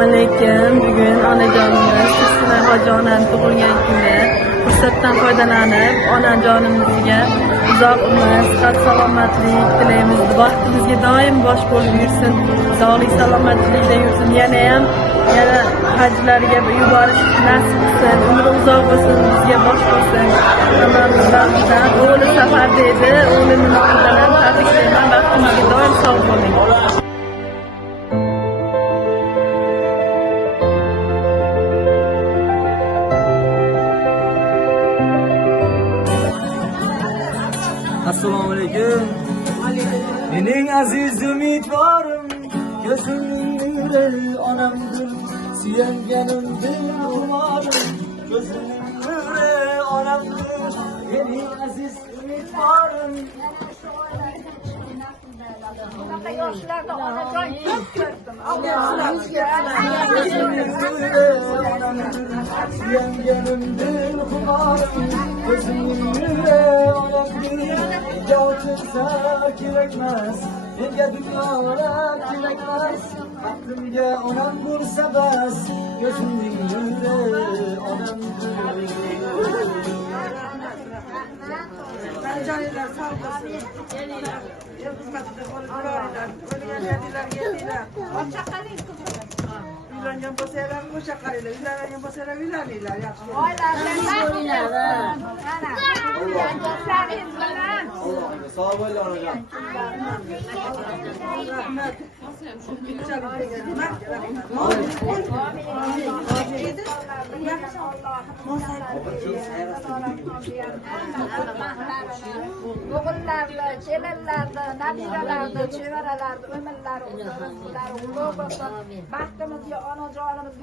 Assalomu alaykum. Bugun onajonimiz Ismoil hoji onam tug'ilgan kuni. Fursatdan foydalanib, onajonimizga uzoq umr, sihat salomatlik tilaymiz. Vaqtimizga doim bosh bo'lib yursin. Sog'lik salomatlikda yursin. Yana hajlarga yuborish nasib qilsin. Umri uzoq bo'lsin, bizga bosh bo'lsin. Hammamizdan o'g'li safarda edi. O'g'lini nomidan tabriklayman. Vaqtimizga doim sog' bo'ling. Assalomu alaykum. Mening aziz umidvorim, ko'zimning nuri onamdir, suyanganimdir umorim, ko'zimning nuri onamdir, mening aziz umidvorim. Yoshlarda onajon ko'p ko'rdim. Suyanganimdir umorim, ko'zimning nuri onamdir. Yolchilsa kerakmas, menga dunyoda kerakmas. Aqlimga onam bo'lsa bas, ko'zimning nuri onamdir. Joylar sog' bo'lsin. Xizmatda bo'linglar. O'lganlarga yedilar. Ocha qaling qizlar. Uylangan bo'lsalar o'sha qaranglar. Uylangan bo'lsalar uylaninglar. Yaxshi. Sog' bo'ling onajon. Rahmat. O'g'illarni, kelinlarni, nabiralarni, chevaralarni umrlari uzun, ulug' bo'lsin. Baxtimizga onajonimiz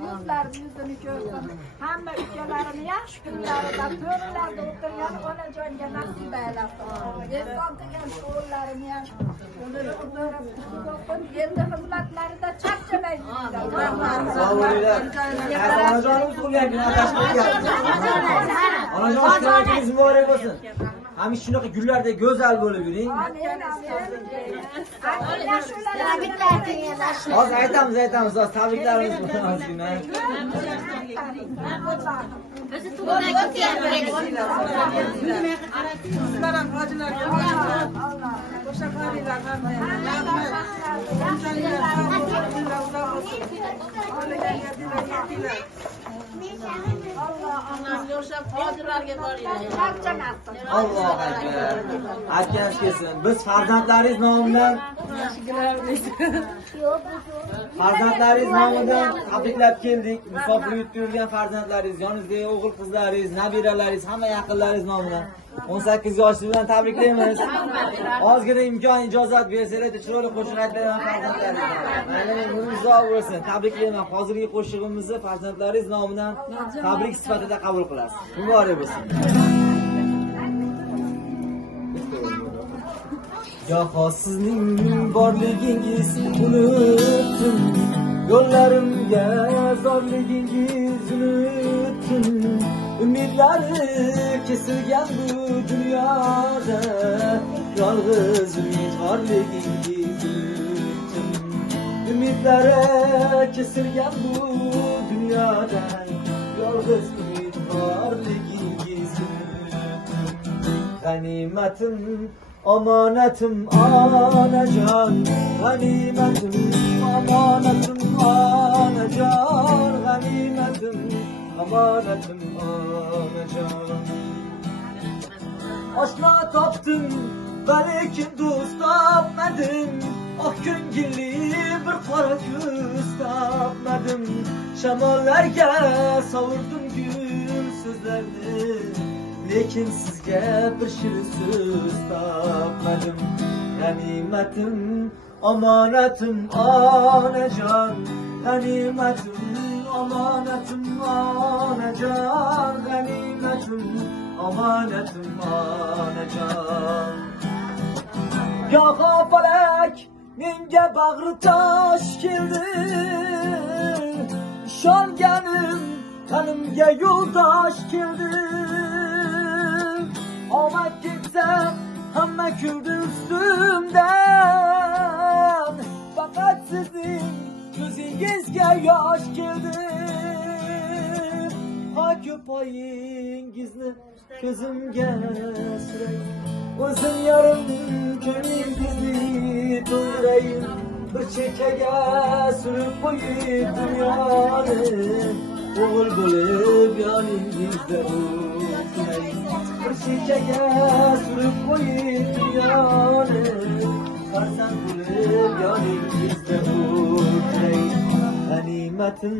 yuzini ko'rsin. Hamma ukalarini yaxshi kunlarida, to'rlarida o'tirgan onajonga nasib aylasin. Yezgon qilgan o'g'illarini ham endi xizmatlarida charchamaydilar. Sog' bo'linglar. Onajonimiz tug'ilgan kuni tashkil etyapti. Onajon ishtirokingiz muborak bo'lsin. Hamisha shunaqa gullardek go'zal bo'lib yuring. Hozir aytamiz, tabriklarimiz bilan. Alloh akbar. Aytganingiz kelsin. Biz farzandlaringiz nomidan tabriklab keldik. Musobaqada yutib farzandlaringiz, yoningizdagi o'g'il qizlaringiz, nabiralaringiz, hamma yaqinlaringiz nomidan 18 yoshli bilan tabriklaymiz. Ozgina imkon ijozat bersangiz, chiroyli qo'shiq aytmayman farzandlaringiz. Umringiz uzoq bo'lsin. Tabriklayman. Hozirgi qo'shig'imizni farzandlaringiz nomidan tabrik sifatida qabul qilasiz. Muborak bo'lsin. Goho sizning borligingiz unutdim, yo'llarimga zorligingiz unutdim. Umidlari kesilgan bu dunyoda, yolg'iz umidvorligingiz unutdim. Umidlari kesilgan bu dunyoda, yolg'iz umidvorligingiz unutdim. G'animatim omonatim onajon, g'animatim omonatim onajon, g'animatim omonatim onajon. Oshna topdim va lekin do'st topmadim, oq ko'ngilli bir qora ko'z topmadim. Shamollarga sovurdim gul so'zlarni, lekin sizga bir shirin so'z topmadim. G'animatim omonatim onajon, g'animatim omonatim onajon, g'animatim omonatim onajon. Goho falak menga bag'ri tosh keldi, ishonganim qanimga yo'ldosh keldi. Omad ketsa hamma kuldi ustimdan, faqat sizning ko'zingizga yosh keldi. Ha ko'payingizni ko'zimga suray. O'zim yarim ko'nglingizni to'ldiray. Bir chekkaga surib qo'yib dunyoni, o'g'il bo'lib yoningizda o'tiray. Bir chekkaga surib qo'yib dunyoni, farzand bo'lib yoningizda o'tiray. G'animatim,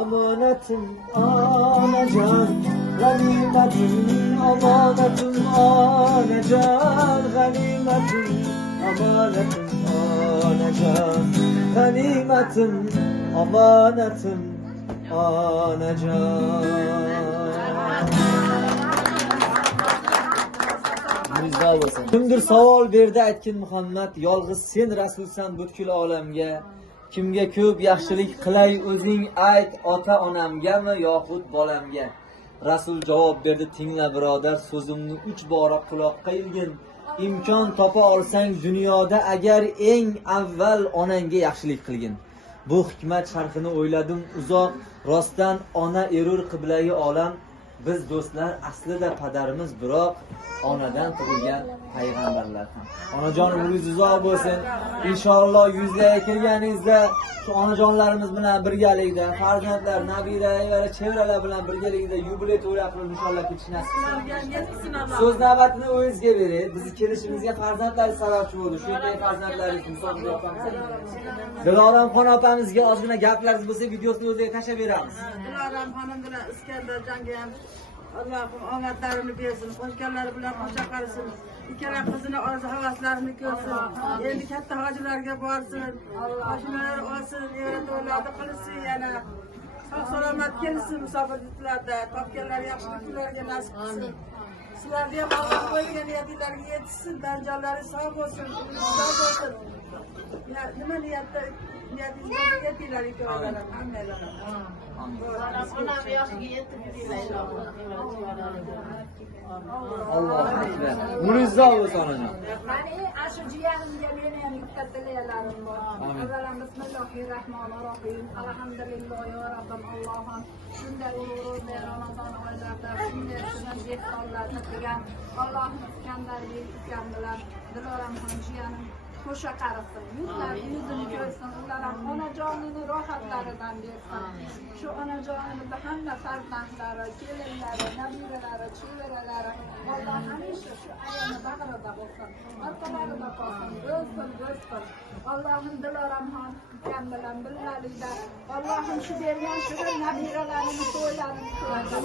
omonatim, onajon, g'animatim, omonatim, onajon, g'animatim, omonatim, onajon, g'animatim, omonatim, onajon. Kimdir savol berdi aytgan Muhammad, yolg'iz sen rasulsan butkul olamga. Kimga ko'p yaxshilik qilay o'zing ayt, ota-onamgami yoxud bolamga? Rasul javob berdi, tingla birodar, so'zimni 3 bora quloqqa ilgin. İmkon topa olsang dunyoda agar eng avval onangga yaxshilik qilgin. Bu hikmat sharhini o'yladim uzoq, rostdan ona erur qiblai olam. Biz do'stlar aslida padarimiz, biroq onadan tug'ilgan payg'ambarlar ham. Onajon umringiz uzoq bo'lsin. Inshaalloh yuzlarga kirganingizda shu onajonlarimiz bilan birgalikda, farzandlar, nabira va chevralar bilan birgalikda yubiley to'ylab qilib inshaalloh ketish nasib. So'z navbatini o'zingizga berib, bizni kelishimizga farzandlar sababchi bo'ldi. Shunday farzandlaringiz musobaqada o'tamiz. Diloramxon opamizga ozgina gaplaringiz bo'lsa, videosini o'ziga tashlab beramiz. Diloramxonim bilan Iskandarjonga ham Allohim omadlarini bersin, qo'shganlari bilan qo'sha qarisin. Ikkala qizini orzu havaslarini ko'rsin. Endi katta hojilarga borsin. Mashinalar olsin, evlatlarni qilsin yana. Sog' salomat kelsin musofirliklarda, topganlar yaxshiliklarga nasib qilsin. Sizlarga ham Alloh qo'ygan niyatinglarga yetishsin, danjonlari sog' bo'lsin, sog' bo'lsin. Nima niyatingizga yetinglar ikkovlar hammalar. Onam yoshiga yetib yuraylar. Allohu akbar. Nuriz bo'lsin onajon. Mani ashu jiyanimga meni ham bitta tilaylarim bor. Avvalan bismillahirrohmanirrohim. Alhamdulillahi robbim Allohim. Shunday ulug' Ramazon oylarida shunday dehqonlarni qilgan Allohning Iskandarlik ukam bilan Diloramxon jiyanim qo'sha qarisin. Yuzini ko'rsin, ular ham onajonini rohatlaridan bersin. Shu onajonimizda hamma farzandlari, kelinlari, nabiralari, chevaralari Alloh hamisha shu ayoni bag'rida bo'lsin. Orqalarida qolsin, o'ssin. Allohim Diloramxon ukam bilan birgalikda Allohim shu bergan shu nabiralarini to'ylarini ko'rsin.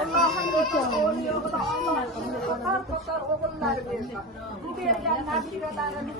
Allohim o'g'il yo'g'ida Allohim qator o'g'illar bersin. Bu bergan nabiralarini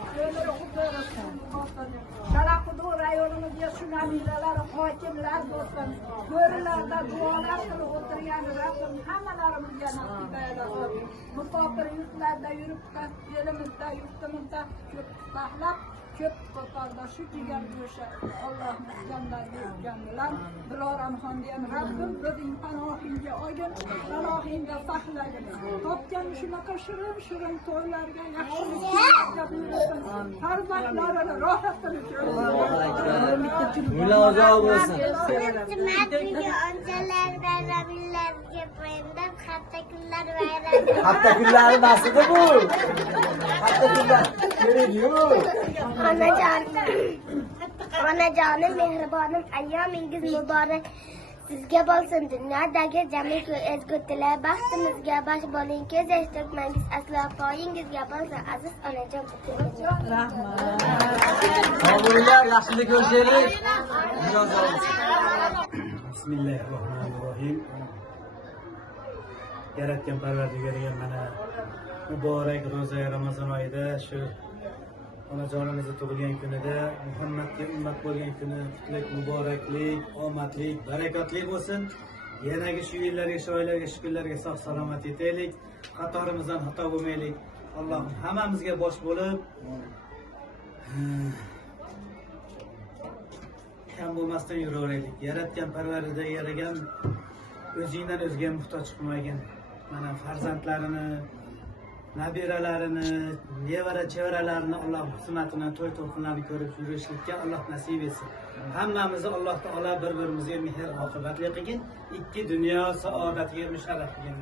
Sharafudu rayonimizga shu nabiralar, hokimlar bo'lsin. Ko'rlarda duolar qilib o'tirgan Rabbim hammalarimizga nasib aylasin. Musofir yurtlarda yuribda, elimizda, yurtimizda ko'p sahlab, ko'p qo'rqarda shu degan o'sha Alloh Iskandarga bergan bilan Diloramxonni ham Rabbim o'zing panohingga olgin, panohingga saqlagin. Topgan shunaqa shirin to'ylarga yaxshiliklarga buyursin. Farzandlarini rohatini ko'rsin. Mulozo bo'lsin. Oncalar bayramlarga qo'yindim, hafta kunlar bayrami. Hafta kunlari nasida bu? Hafta kunlar kerak yo'q. Onajonim, mehribonim, ayyomingiz muborak. Sizga bo'lsin dunyodagi jami ezgu tilay, baxtimizga bosh bo'ling, ko'z yosh to'kmangiz, aslo poyingizga bo'lsin aziz onajon. Rahmat. Yaxshilik ko'rishaylik. Bismillahirrohmanirrohim. Yaratgan Parvardigoriga mana muborak ro'za Ramazon oyida shu onajonimizni tug'ilgan kunida Muhammadga ummat bo'lgan kuni qutlug' muboraklik, omadlik, barakotli bo'lsin. Yanagi shu yillarga, shu oylarga, shu kunlarga sog' salomat yetaylik. Qatorimizdan xato bo'lmaylik. Alloh hammamizga bosh bo'lib kam bo'lmasdan yuraveraylik. Yaratgan Parvarida yaragan o'zingdan o'zga muhtoj qilmagin. Mana farzandlarini nabiralarini, nevara chevaralarini Alloh xizmatini, to'y to'lqinlarni ko'rib yurishlikka Alloh nasib etsin. Hammamizni Alloh taolo bir-birimizga mehr oqibatli qilgin, ikki dunyo saodatiga musharraf qilgin.